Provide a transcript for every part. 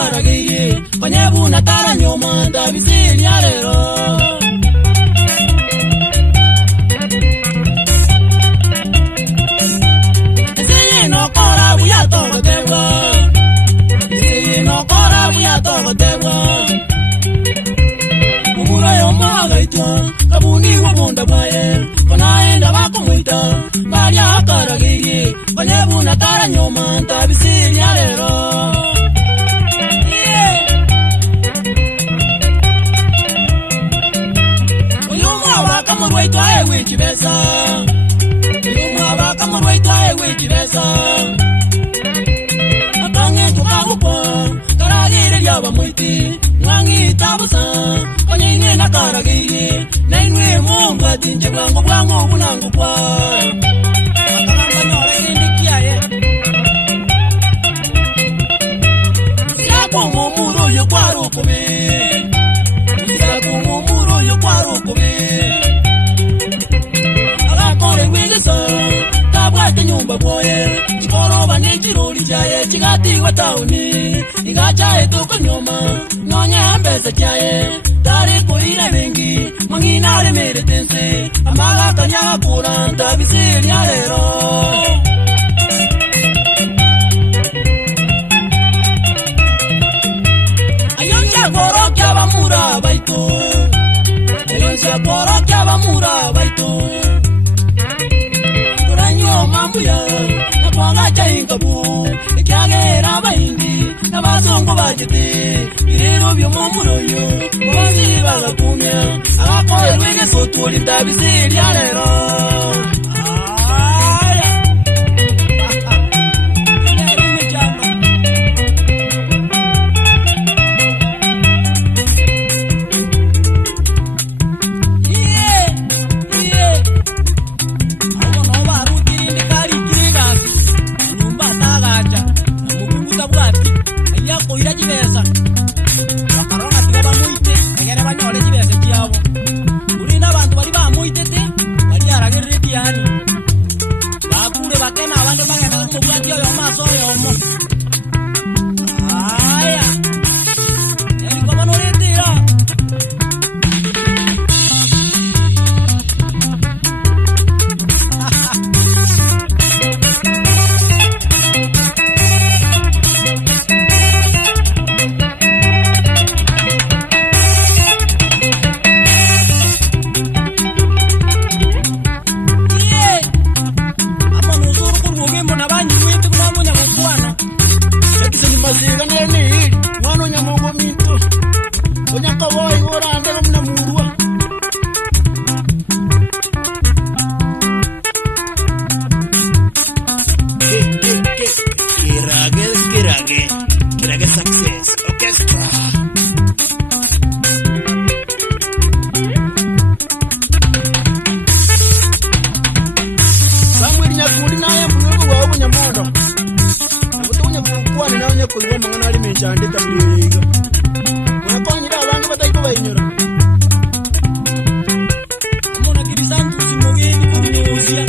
karagiri Panyebu na tara nyoma Ndabisi nyarero Ezi no kora buya togo tewa Ezi no kora buya togo tewa Umura yoma gaitwa Kabuni wabunda baye Konaenda bako mwita Baria karagiri Panyebu na tara nyoma Ndabisi nyarero Kamurwaitwa ewe kibeza Yumwa kamurwaitwa ewe kibeza Akange tukagupa Karagiri lyaba mwiti Mwangi tabusa Onyine na karagiri Nainwe munga dinje bwangu bwangu bunangu kwa Akalamba nyora irindikia ye Siyaku mumuru yukwaru kume Siyaku mumuru yukwaru kume Tabwate nyumba boye Chikoroba ni chiruli chaye Chigati wa tauni Igachaye tuko nyoma Nonye mbese chaye Tari kuhile wengi Manginare mere tense Amaga kanyaga kura Ndabisi nyarero Ayonja koro kya bamura baito Ayonja koro kya bamura baito Mambuya, na kwanga chaingabu, ikyagera bayindi, na bazongo bajite, irero byo mumuroyo, bozi bagakumya, abakoye rwege soturi Ndabisi lyarero. Oira jibeza Bakarona tiba muite Egere banyore jibeza kiabo Urina abantu bari bamuitete Bari aragirire diani Bakure bakena abandi bagenda kumubwati oyo maso oyo Aya Eri koma noretira Maziga nene mwana nyamugo minto onyaka boy orande mna murwa kirage success orchestra Samuel nyakuri naye mnugo wa nyamondo Kwana naonye kuliwa mangana ali menjandika biyiga Mwakonyira abantu batayiko bayinyura Amona kibizantu simogeni kubinyuzia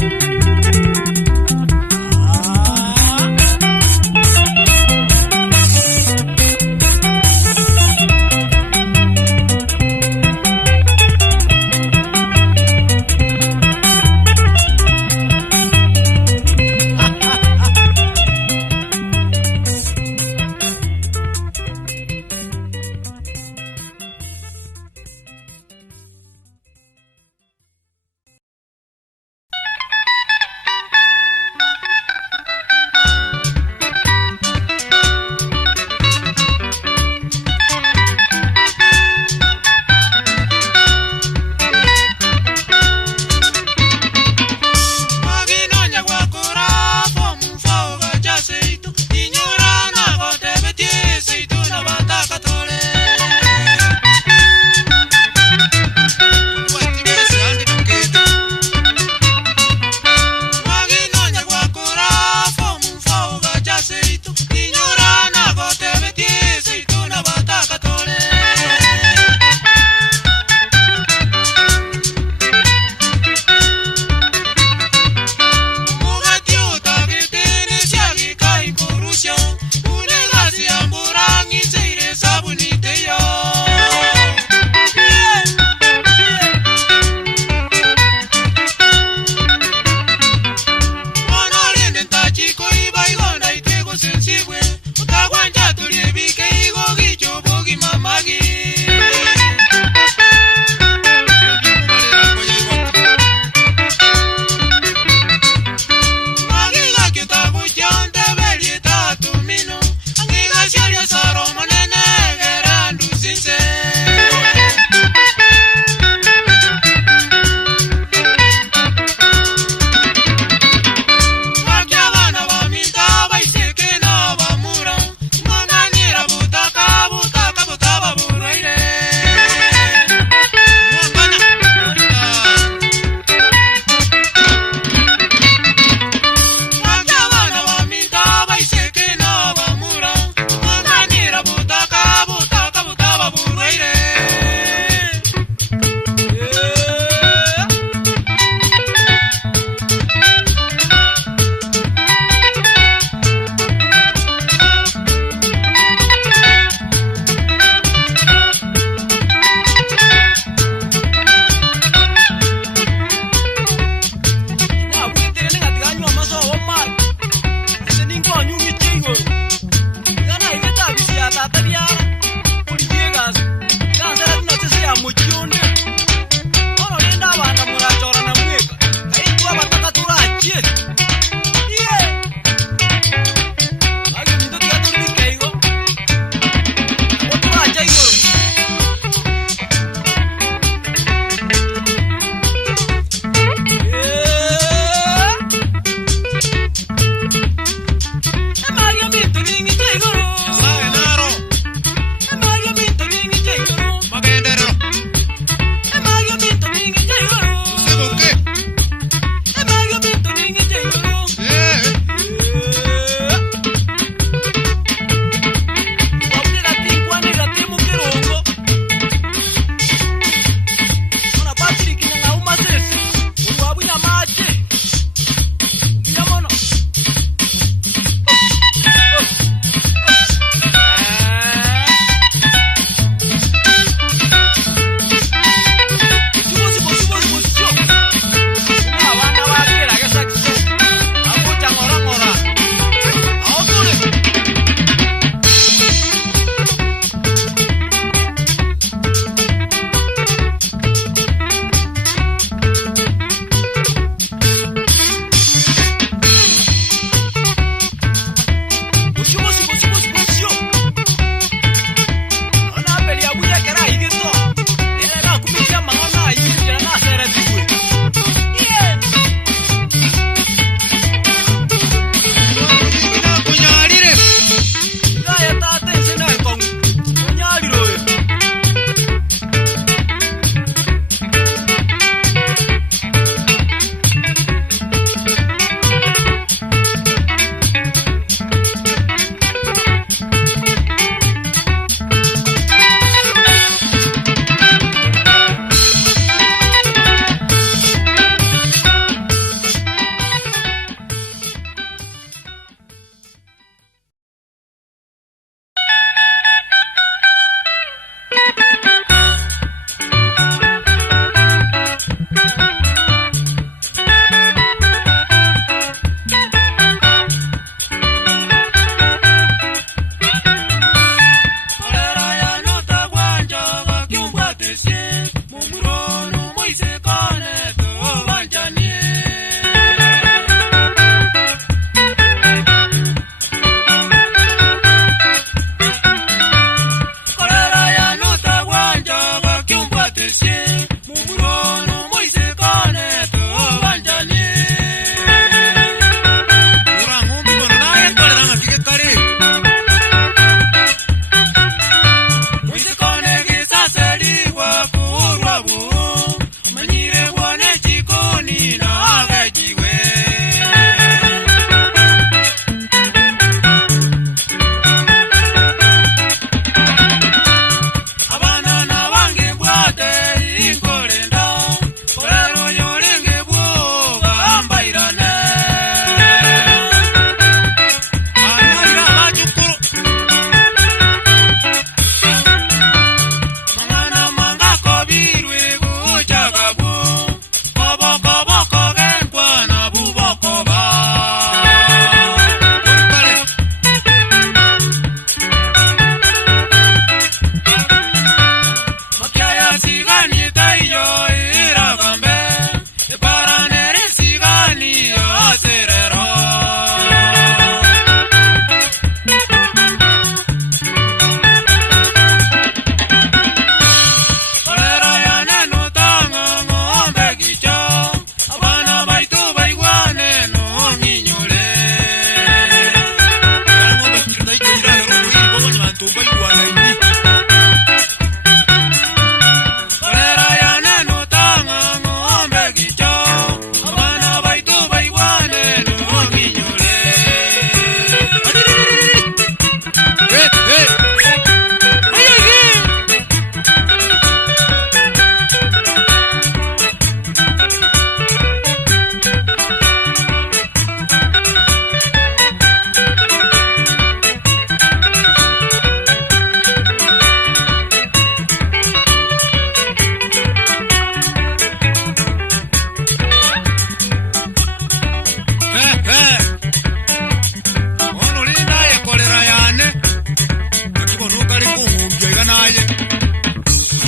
Kugenda naye.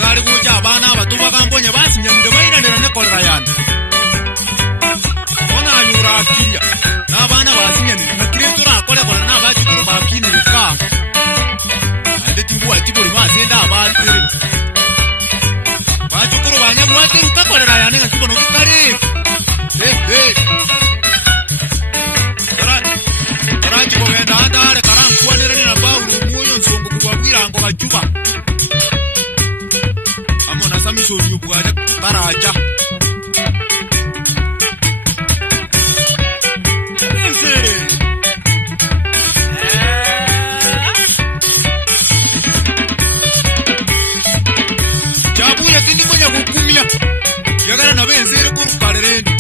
Gali kuja abana abatuba kamponye basinyamire bayinanira ne kolera ona anyura akirya n'abana basinyamire nakire turakole kola n'abakikuru bakinirika ande tinguwa tibuli masenda abatere bakikuru banyagwateruka kolera yane ngakibona kukare Karangi kugenda andale karankwanira nina Paulo mwoyo nsongo kubabwira ngo bajuba amona samiso nyubwaje baraja Chabuya tindi mwenye kukumia yagara na benzere kurukarereni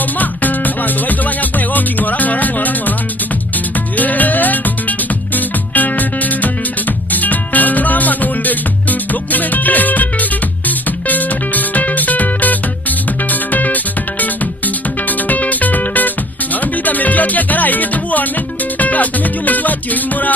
magoma abantu baitu banyakwega oking'ora ng'ora ng'ora ng'ora oturama nonde dokumentie nambita metio kiekera igitubuone gakumetio mutuatio imura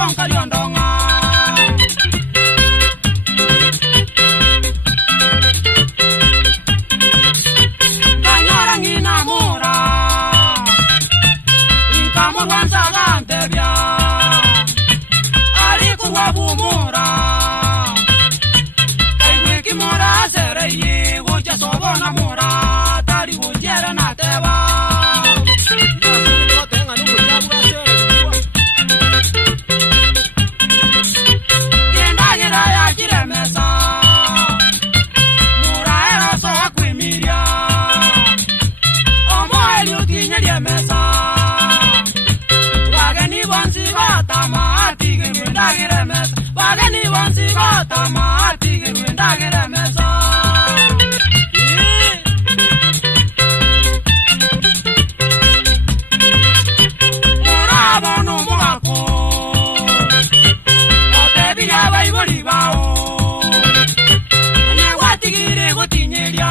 bonka liondonga Kanyara ngina mura Inkamur wansa gantebya Ariku wabumura Kaiwiki mura sereye Wuja sobona mura Tari wujere na teba Wageni wansi gota maati gewinda geremesa Murabo no mwako Otebi ya baiboli bao Newatigire gotinyeria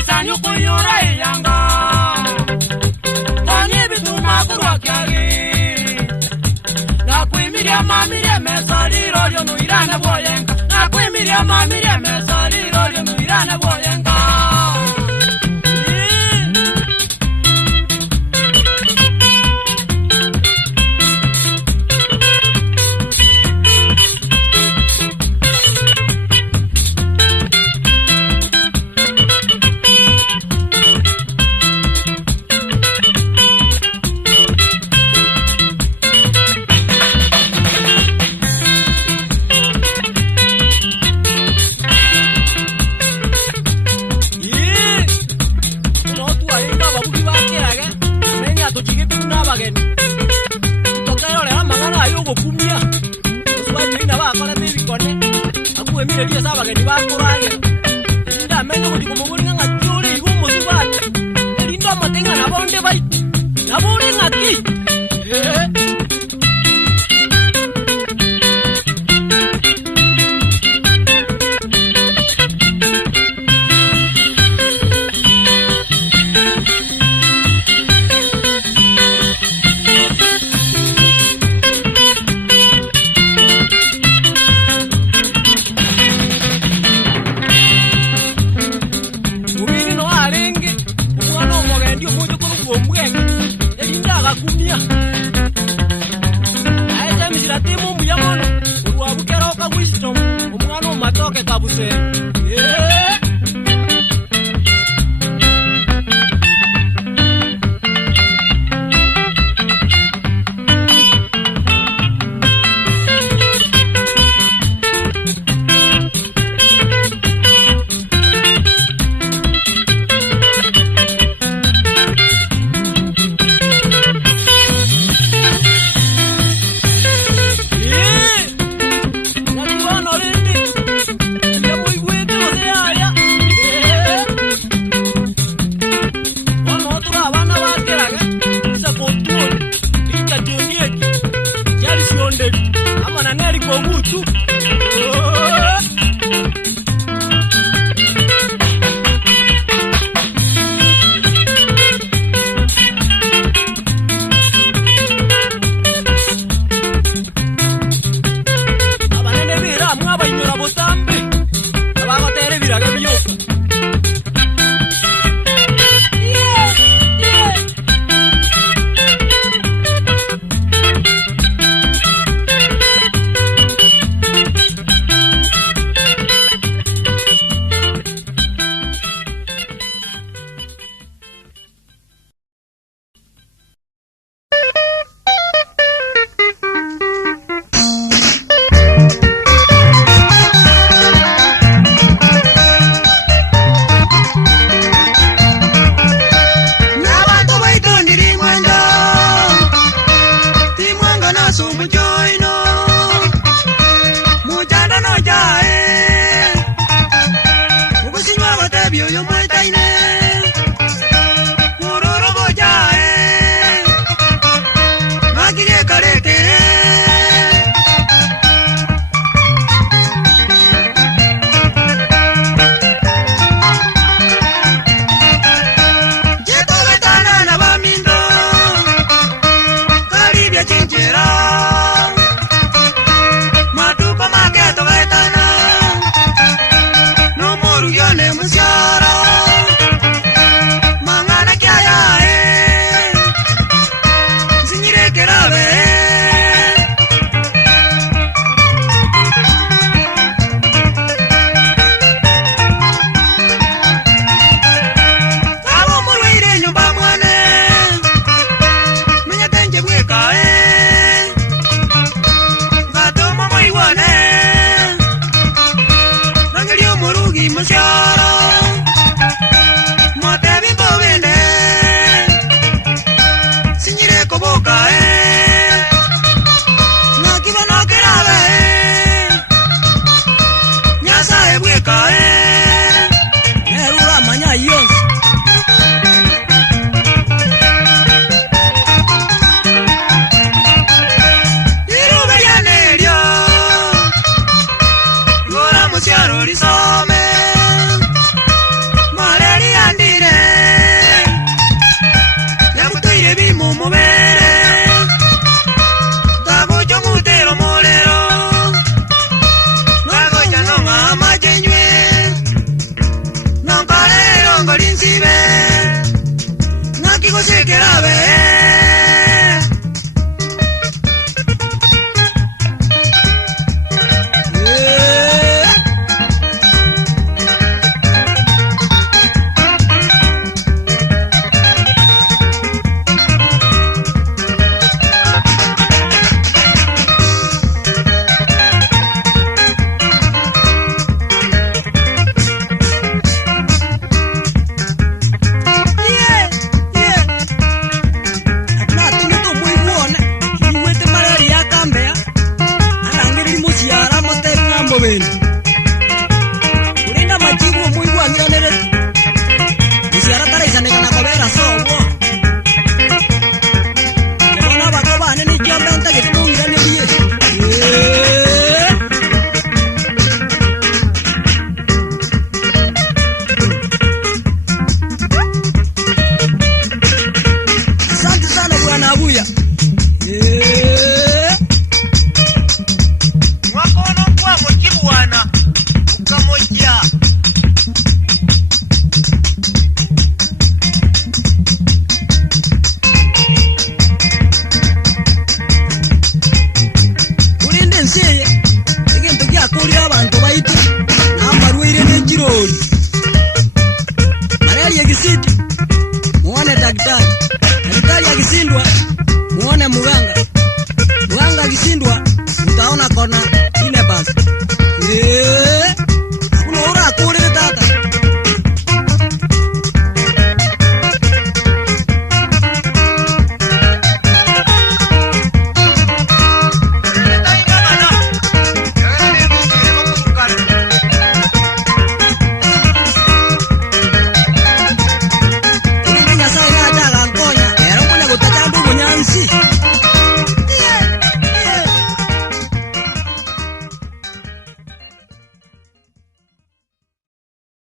Isanyu kunyora eyanga Tonye bituma kurwa kyage Mamiria mesaliro yo no irana boyenga Nakwimiria mamiria mesaliro yo no irana boyenga Mire dia sabe que ni va a correr. Linda menos que como morin a churi como si va. Linda mantenga na bonde vai. Na morin aquí. Kumia Aeja misiratimu muyamono Uruwabukera oka wisdom Umwana umatoke kabuse musiara mote bimbo bende sinyire koboka nakibono kerabe nyasa ebweka nerura manya yonse irube yanelyo gora musiaro risome maleri andire yamuteire bimo mubere tagocho mutero molero nagocha nonga machenywe nonkarero ngolinsibe nakigosekerabe urinda majibu muigu angiranere musiara taraisane kana kobera sobo kebona bako bane ni jambenta getungiraneriye asante sana bwana Abuya wakono kwa mujibu wana ukamoja urinde nseye ikintu gyakurira abantu baitu namarwaire n'ekirori malaria egisindi muone daktari akisindwa muone muganga akisindwa